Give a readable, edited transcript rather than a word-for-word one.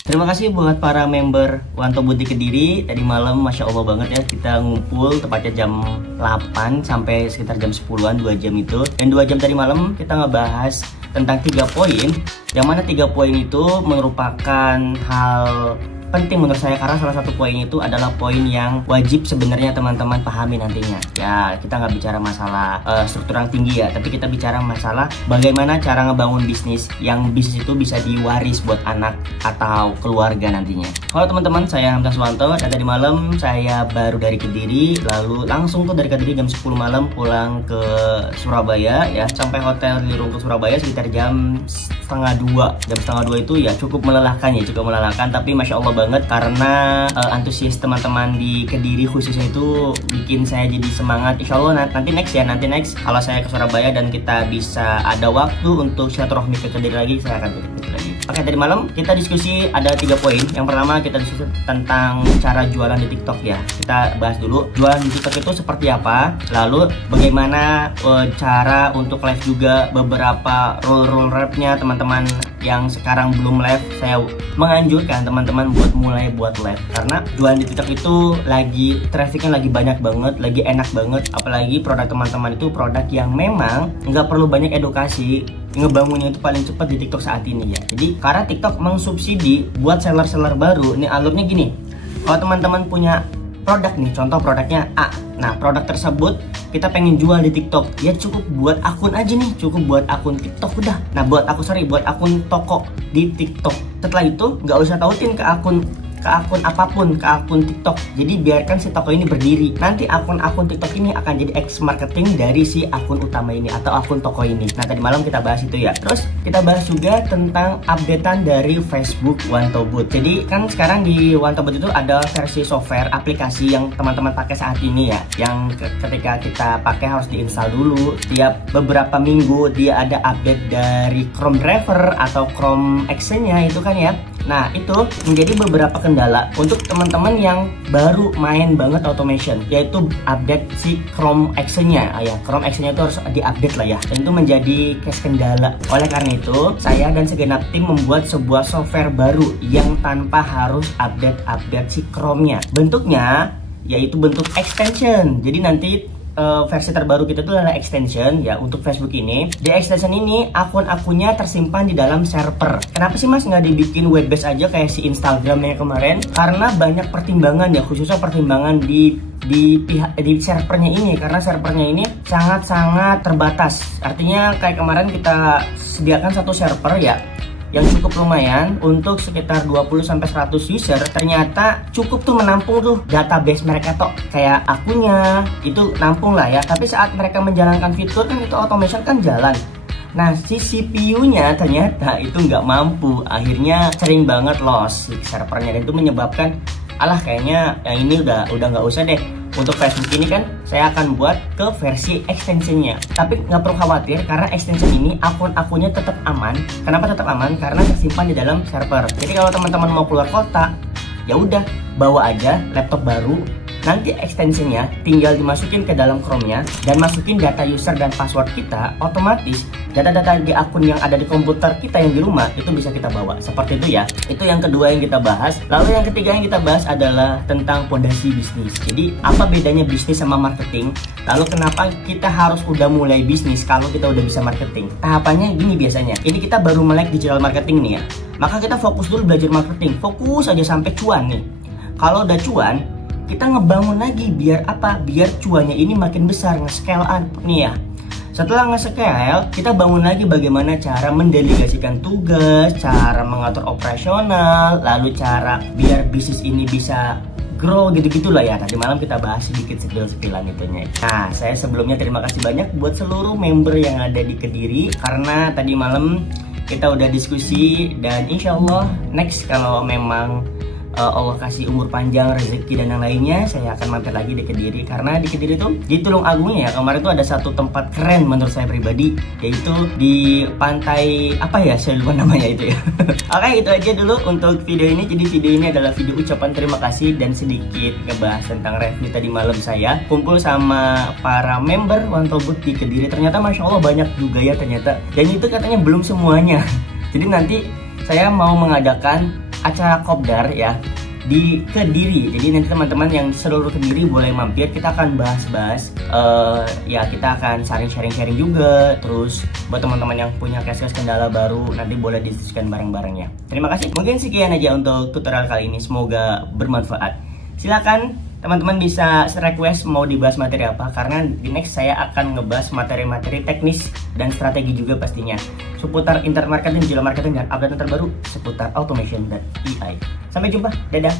Terima kasih buat para member Wantobut di Kediri. Tadi malam Masya Allah banget ya, kita ngumpul tepatnya jam 8 sampai sekitar jam 10-an, 2 jam itu. Dan 2 jam tadi malam kita ngebahas tentang 3 poin, yang mana 3 poin itu merupakan hal penting menurut saya, karena salah satu poin itu adalah poin yang wajib sebenarnya teman-teman pahami nantinya. Ya, kita nggak bicara masalah struktur yang tinggi ya, tapi kita bicara masalah bagaimana cara ngebangun bisnis yang bisnis itu bisa diwaris buat anak atau keluarga nantinya. Halo teman-teman, saya Hamzah Suwanto, dan tadi malam saya baru dari Kediri, lalu langsung tuh dari Kediri jam 10 malam pulang ke Surabaya ya, sampai hotel di Rungkut Surabaya sekitar jam setengah 2. Jam setengah 2 itu ya cukup melelahkan ya, cukup melelahkan, tapi Masya Allah banget karena antusias teman-teman di Kediri khususnya itu bikin saya jadi semangat. Insya Allah nanti next kalau saya ke Surabaya dan kita bisa ada waktu untuk silaturahmi ke Kediri lagi, saya akan ke lagi. Oke, tadi malam kita diskusi ada 3 poin. Yang pertama kita diskusi tentang cara jualan di TikTok ya. Kita bahas dulu jualan di TikTok itu seperti apa, lalu bagaimana cara untuk live juga, beberapa rule rapnya teman-teman yang sekarang belum live. Saya menganjurkan teman-teman buat mulai buat live, karena jualan di TikTok itu lagi trafficnya lagi banyak banget, lagi enak banget. Apalagi produk teman-teman itu produk yang memang nggak perlu banyak edukasi, ngebangunnya itu paling cepat di TikTok saat ini ya. Jadi karena TikTok mengsubsidi buat seller-seller baru. Ini alurnya gini, kalau teman-teman punya produk nih, contoh produknya A, nah produk tersebut kita pengen jual di TikTok, ya cukup buat akun aja nih, cukup buat akun TikTok udah. Nah buat akun toko di TikTok. Setelah itu nggak usah tautin ke akun apapun, ke akun TikTok. Jadi biarkan si toko ini berdiri. Nanti akun-akun TikTok ini akan jadi X marketing dari si akun utama ini atau akun toko ini. Nah tadi malam kita bahas itu ya. Terus kita bahas juga tentang updatean dari Facebook Wantobut. Jadi kan sekarang di Wantobut itu ada versi software aplikasi yang teman-teman pakai saat ini ya, yang ketika kita pakai harus diinstal dulu. Setiap beberapa minggu dia ada update dari Chrome driver atau Chrome Action-nya itu kan ya. Nah itu menjadi beberapa kendala untuk teman-teman yang baru main banget automation, yaitu update si Chrome Action-nya ya. Chrome Action-nya itu harus diupdate lah ya, dan itu menjadi case kendala. Oleh karena itu saya dan segenap tim membuat sebuah software baru yang tanpa harus update si Chrome-nya. Bentuknya yaitu bentuk extension. Jadi nanti versi terbaru kita itu adalah extension ya untuk Facebook ini. Di extension ini akun-akunnya tersimpan di dalam server. Kenapa sih mas nggak dibikin web base aja kayak si Instagramnya kemarin? Karena banyak pertimbangan ya, khususnya pertimbangan di servernya ini, karena servernya ini sangat-sangat terbatas. Artinya kayak kemarin kita sediakan satu server ya yang cukup lumayan untuk sekitar 20-100 user, ternyata cukup tuh menampung tuh database mereka toh, kayak akunnya itu nampung lah ya. Tapi saat mereka menjalankan fitur kan itu automation kan jalan. Nah si CPU-nya ternyata itu nggak mampu, akhirnya sering banget loss si servernya, dan itu menyebabkan alah kayaknya yang ini udah nggak usah deh. Untuk Facebook ini kan saya akan buat ke versi extensionnya, tapi nggak perlu khawatir karena extension ini akun-akunnya tetap aman. Kenapa tetap aman? Karena tersimpan di dalam server. Jadi kalau teman-teman mau keluar kota, ya udah bawa aja laptop baru, nanti extensionnya tinggal dimasukin ke dalam Chrome-nya dan masukin data user dan password kita, otomatis data-data di akun yang ada di komputer kita yang di rumah itu bisa kita bawa. Seperti itu ya. Itu yang kedua yang kita bahas. Lalu yang ketiga yang kita bahas adalah tentang fondasi bisnis. Jadi apa bedanya bisnis sama marketing? Lalu kenapa kita harus udah mulai bisnis kalau kita udah bisa marketing? Tahapannya gini biasanya. Ini kita baru melek digital marketing nih ya. Maka kita fokus dulu belajar marketing. Fokus aja sampai cuan nih. Kalau udah cuan, kita ngebangun lagi biar apa? Biar cuannya ini makin besar, nge-scale up nih ya. Setelah nge-scale, kita bangun lagi bagaimana cara mendelegasikan tugas, cara mengatur operasional, lalu cara biar bisnis ini bisa grow gitu-gitulah ya. Tadi malam kita bahas sedikit spill-spillan itunya. Nah, saya sebelumnya terima kasih banyak buat seluruh member yang ada di Kediri, karena tadi malam kita udah diskusi, dan insya Allah next kalau memang Allah kasih umur panjang, rezeki dan yang lainnya, saya akan mampir lagi di Kediri. Karena di Kediri tuh di Tulung Agung ya, kemarin tuh ada satu tempat keren menurut saya pribadi, yaitu di pantai apa ya, saya lupa namanya itu ya. Oke, itu aja dulu untuk video ini. Jadi video ini adalah video ucapan terima kasih dan sedikit ngebahas tentang review tadi malam saya kumpul sama para member Wantobut di Kediri. Ternyata Masya Allah banyak juga ya ternyata, dan itu katanya belum semuanya. Jadi nanti saya mau mengadakan acara kopdar ya di Kediri. Jadi nanti teman-teman yang seluruh Kediri boleh mampir. Kita akan bahas-bahas ya, kita akan sharing-sharing juga. Terus buat teman-teman yang punya case-case kendala baru nanti boleh diskusikan bareng-bareng ya. Terima kasih. Mungkin sekian aja untuk tutorial kali ini, semoga bermanfaat. Silakan teman-teman bisa request mau dibahas materi apa, karena di next saya akan ngebahas materi-materi teknis dan strategi juga pastinya seputar internet marketing, digital marketing, dan update terbaru seputar automation dan AI. Sampai jumpa, dadah.